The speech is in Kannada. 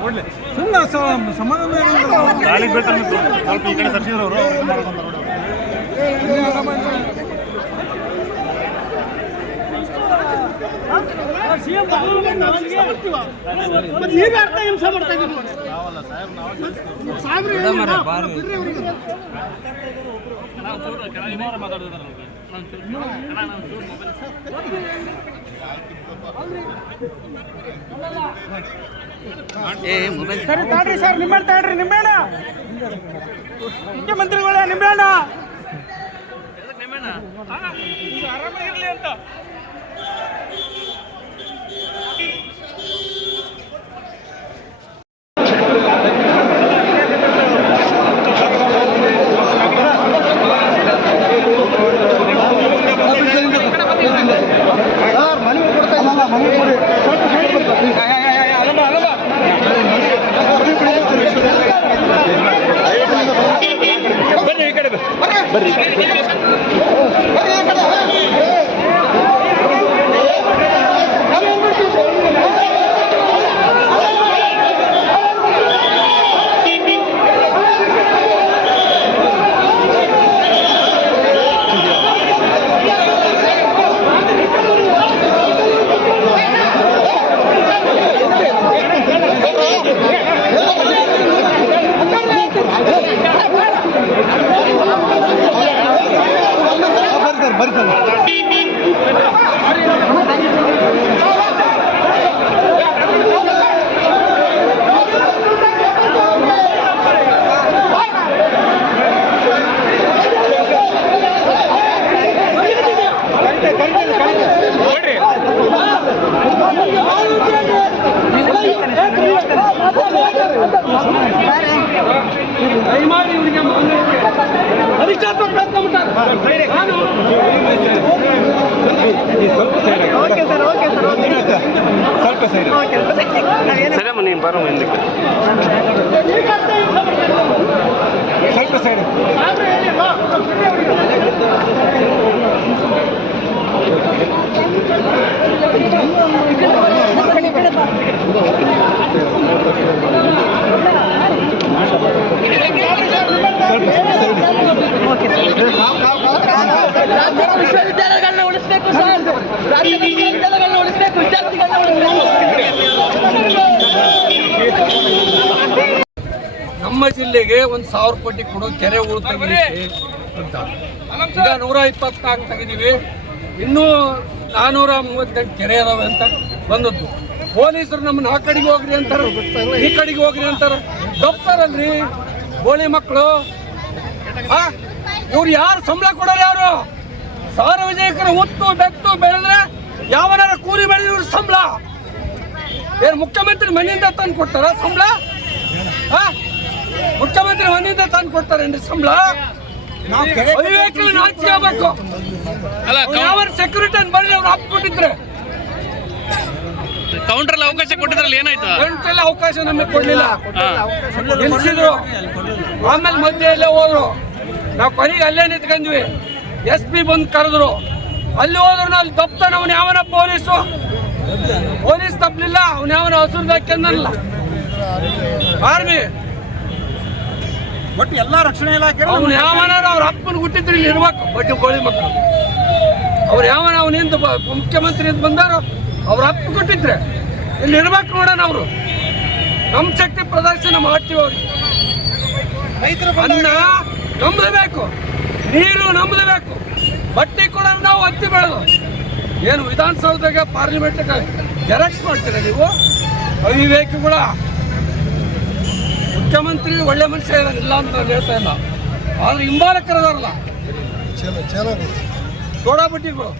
ಸುಮ್ಮನೆ ಸಮಾಧಾನ ನಾಳೆಗೆ ಬೇಕಾದ್ರೆ ಸ್ವಲ್ಪ ಈ ಕಡೆ ಸಚಿವರು ಅವರು ಸರಿ ತಾಡ್ರಿ ಸರ್, ನಿಂಬೆಹಣ್ಣು ತಾಡ್ರಿ, ನಿಂಬೆಹಣ್ಣು ಮುಖ್ಯಮಂತ್ರಿಗಳ ನಿಂಬೆಹಣ್ಣು ಆರಾಮಾಗಿರ್ಲಿ ಅಂತ. ವಿಶ್ವವಿದ್ಯಾಲಯಗಳನ್ನ ಉಳಿಸಬೇಕು ಸರ್, ರಾಜ್ಯದ ವಿಶ್ವವಿದ್ಯಾಲಯಗಳನ್ನ ಉಳಿಸಬೇಕು, ವಿದ್ಯಾರ್ಥಿಗಳನ್ನ ಉಳಿಸಬೇಕು. ನಮ್ಮ ಜಿಲ್ಲೆಗೆ 1,000 ಕೋಟಿ ಕೊಡೋ ಕೆರೆ ಉಳಿತಂತೆ ಅಂತ ಈಗ 124 ತೆಗಿದೀವಿ, ಇನ್ನೂ 438 ಕೆರೆ ಅದಾವೆ ಅಂತ ಬಂದದ್ದು. ಪೊಲೀಸರು ನಮ್ಮನ್ನ ಆ ಕಡೆಗೆ ಹೋಗ್ರಿ ಅಂತಾರೆ, ಈ ಕಡೆಗೆ ಹೋಗ್ರಿ ಅಂತಾರೆ. ತಪ್ಪಾರಲ್ರಿ ಗೋಳಿ ಮಕ್ಕಳು. ಇವ್ರು ಯಾರು ಸಂಬಳ ಕೊಡೋರು? ಯಾರು ಸಾರ್ವಜನಿಕರ ಹುತ್ತು ಬೆತ್ತು ಬೆಳೆದ್ರೆ ಯಾವನಾರ ಕೂಲಿ ಬೆಳೆದಿವ್ರ ಸಂಬಳ ಏನು ಮುಖ್ಯಮಂತ್ರಿ ಮನೆಯಿಂದ ತಂದು ಕೊಡ್ತಾರ ಸಂಬಳ? ಮುಖ್ಯಮಂತ್ರಿ ಮನೆಯಿಂದ ತಂದು ಕೊಡ್ತಾರೇನ್ರಿ ಸಂಬಳ? ನಾಚಿಕೆ ಆಗ್ಬೇಕು. ಯಾವ ಸೆಕ್ಯೂರಿಟಿ ಅಂತ ಬರ್ಲಿ ಅವ್ರು ಹಾಕ್ಕೊಟ್ಟಿದ್ರೆ ಕೌಂಟ್ರಲ್ಲಿ ಅವಕಾಶ ಕೊಟ್ಟಿದ್ರಲ್ಲಿ ಏನಾಯ್ತು? ಕೌಂಟ್ರಲ್ಲಿ ಅವಕಾಶ ನಮಗೆ ಕೊಡ್ಲಿಲ್ಲ, ನಿಲ್ಸಿದ್ರು. ಆಮೇಲೆ ಮಧ್ಯೆಯಲ್ಲೇ ಹೋದ್ರು. ನಾವು ಕೊನೆಗೆ ಅಲ್ಲೇ ನಿಂತ್ಕೊಂಡ್ವಿ. SP ಬಂದು ಕರೆದ್ರು, ಅಲ್ಲಿ ಹೋದ್ರು. ಅಲ್ಲಿ ತಪ್ತಾನ ಅವನು ಯಾವನ ಪೊಲೀಸ್ ತಪ್ಪಲಿಲ್ಲ, ಅವನು ಯಾವನ ಹಸುರ್ದಾಕಂದಲ್ಲ ಆರ್ಮಿ ಒಟ್ಟು ಎಲ್ಲ ರಕ್ಷಣಾ ಇಲಾಖೆ ಅವ್ನು ಯಾವನಾರ ಅವ್ರ ಅಪ್ಪನ ಹುಟ್ಟಿದ್ರು ಇಲ್ಲಿ ಇರ್ಬೇಕು. ಬಡ್ಡಿ ಗೋಳಿ ಮಕ್ಕಳು ಅವ್ರು ಯಾವನ ಅವನಿಂದ ಮುಖ್ಯಮಂತ್ರಿ ಬಂದಾರೋ ಅವ್ರ ಅಪ್ಪ ಕೊಟ್ಟಿದ್ರೆ ಇಲ್ಲಿ ಇರ್ಬೇಕು. ನೋಡೋಣ, ಅವರು ನಮ್ಮ ಶಕ್ತಿ ಪ್ರದರ್ಶನ ಮಾಡ್ತೀವಿ. ಅವ್ರಿಗೆ ಅನ್ನ ನಂಬಬೇಕು, ನೀರು ನಂಬಬೇಕು, ಬಟ್ಟೆ ಕೂಡ ನಾವು ಹತ್ತಿ ಬೆಳೆದು ಏನು ವಿಧಾನಸೌಧದಾಗ ಪಾರ್ಲಿಮೆಂಟ್ ಜೆರಾಕ್ಸ್ ಮಾಡ್ತೀರ ನೀವು? ಅವಿವೇಕಿಗಳ ಮುಖ್ಯಮಂತ್ರಿ ಒಳ್ಳೆ ಮನುಷ್ಯ ಇಲ್ಲ ಅಂತ ಹೇಳ್ತಾ ಇಲ್ಲ, ಆದ್ರೆ ಹಿಂಬಾಲಕರದಾರಲ್ಲ ಸೋಡಾ ಬುಟ್ಟಿಗಳು